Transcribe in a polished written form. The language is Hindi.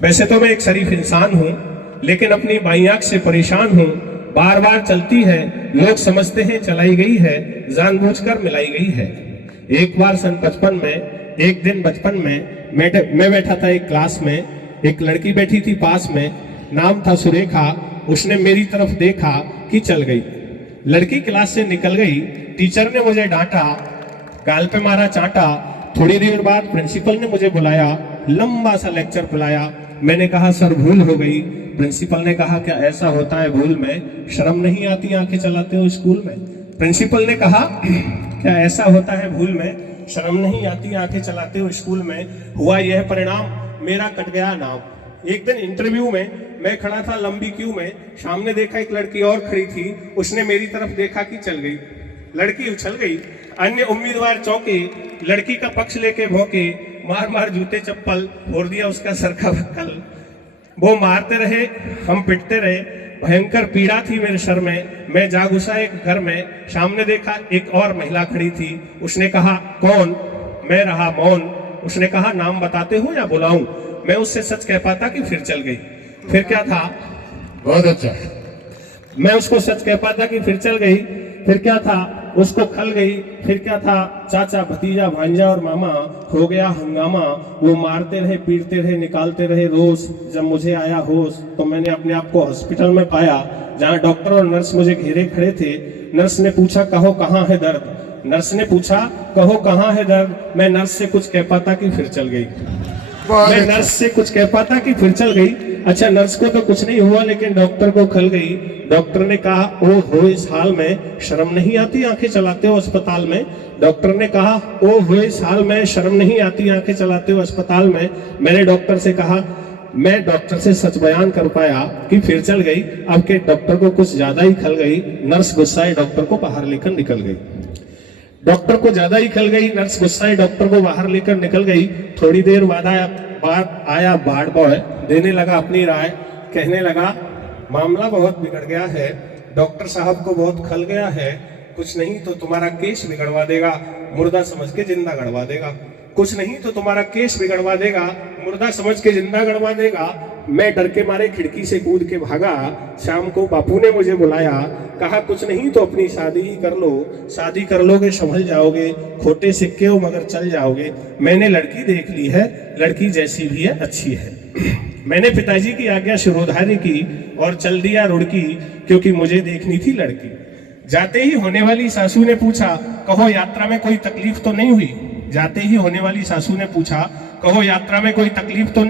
वैसे तो मैं एक शरीफ इंसान हूँ, लेकिन अपनी बाई आंख से परेशान हूँ। बार बार चलती है, लोग समझते हैं चलाई गई है, जानबूझकर मिलाई गई है। एक बार सन 55 में, एक दिन बचपन में मैं बैठा था एक क्लास में। एक लड़की बैठी थी पास में, नाम था सुरेखा। उसने मेरी तरफ देखा कि चल गई। लड़की क्लास से निकल गई। टीचर ने मुझे डांटा, गाल पे मारा, चाटा। थोड़ी देर बाद प्रिंसिपल ने मुझे बुलाया, लंबा सा लेक्चर बुलाया। मैंने कहा सर भूल हो गई। प्रिंसिपल ने कहा क्या ऐसा होता है भूल में? शर्म नहीं आती आंखें चलाते हो स्कूल में? प्रिंसिपल ने कहा क्या ऐसा होता है भूल में? शर्म नहीं आती आंखें चलाते हो स्कूल में? हुआ यह परिणाम, मेरा कट गया नाम। एक दिन इंटरव्यू में मैं खड़ा था लंबी क्यू में। सामने देखा एक लड़की और खड़ी थी। उसने मेरी तरफ देखा कि चल गई। लड़की उछल गई। अन्य उम्मीदवार चौंके, लड़की का पक्ष लेके भौंके, मार मार जूते चप्पल, फोड़ दिया उसका सर का बक्कल। वो मारते रहे, हम पिटते रहे। भयंकर पीड़ा थी मेरे सर में। मैं जा घुसा एक घर में। सामने देखा एक और महिला खड़ी थी। उसने कहा कौन? मैं रहा मौन। उसने कहा नाम बताते हो या बुलाऊं? मैं उससे सच कह पाता कि फिर चल गई। फिर क्या था? बहुत अच्छा। मैं उसको सच कह पाता कि फिर चल गई। फिर क्या था? उसको खल गई। फिर क्या था? चाचा, भतीजा, भांजा और मामा, हो गया हंगामा। वो मारते रहे, पीटते रहे, निकालते रहे रोज। जब मुझे आया होश तो मैंने अपने आप को हॉस्पिटल में पाया, जहाँ डॉक्टर और नर्स मुझे घेरे खड़े थे। नर्स ने पूछा कहो कहाँ है दर्द? नर्स ने पूछा कहो कहाँ है दर्द? मैं नर्स से कुछ कह पाता कि फिर चल गई। मैं नर्स से कुछ कह पाता कि फिर चल गई। अच्छा, नर्स को तो कुछ नहीं हुआ, लेकिन डॉक्टर को खल गई। डॉक्टर ने कहा ओ हो इस हाल में शर्म नहीं आती आंखें चलाते हो अस्पताल में? डॉक्टर ने कहा ओ हो इस हाल में शर्म नहीं आती आंखें चलाते हो अस्पताल में? मैंने डॉक्टर से कहा, मैं डॉक्टर से सच बयान कर पाया कि फिर चल गई। अब के डॉक्टर को कुछ ज्यादा ही खल गई। नर्स गुस्साए डॉक्टर को बाहर लेकर निकल गई। डॉक्टर को ज्यादा ही खल गई। नर्स गुस्साए डॉक्टर को बाहर लेकर निकल गई। थोड़ी देर बाद आया बाढ़ बॉय, देने लगा अपनी राय। कहने लगा मामला बहुत बिगड़ गया है, डॉक्टर साहब को बहुत खल गया है। कुछ नहीं तो तुम्हारा केस बिगड़वा देगा, मुर्दा समझ के जिंदा गड़वा देगा। कुछ नहीं तो तुम्हारा केस बिगड़वा देगा, मुर्दा समझ के जिंदा गड़वा देगा। मैं डर के मारे खिड़की से कूद के भागा। शाम को बापू ने मुझे बुलाया, कहा कुछ नहीं तो अपनी शादी ही कर लो। शादी कर लोगे संभल जाओगे, खोटे सिक्के हो मगर चल जाओगे। मैंने लड़की देख ली है, लड़की जैसी भी है अच्छी है। मैंने पिताजी की आज्ञा शिरोधार्य की और चल दिया रुड़की, क्योंकि मुझे देखनी थी लड़की। जाते ही होने वाली सासू ने पूछा कहो यात्रा में कोई तकलीफ तो नहीं हुई? जाते ही होने वाली सासू ने पूछा कहो यात्रा में कोई तकलीफ तो नहीं?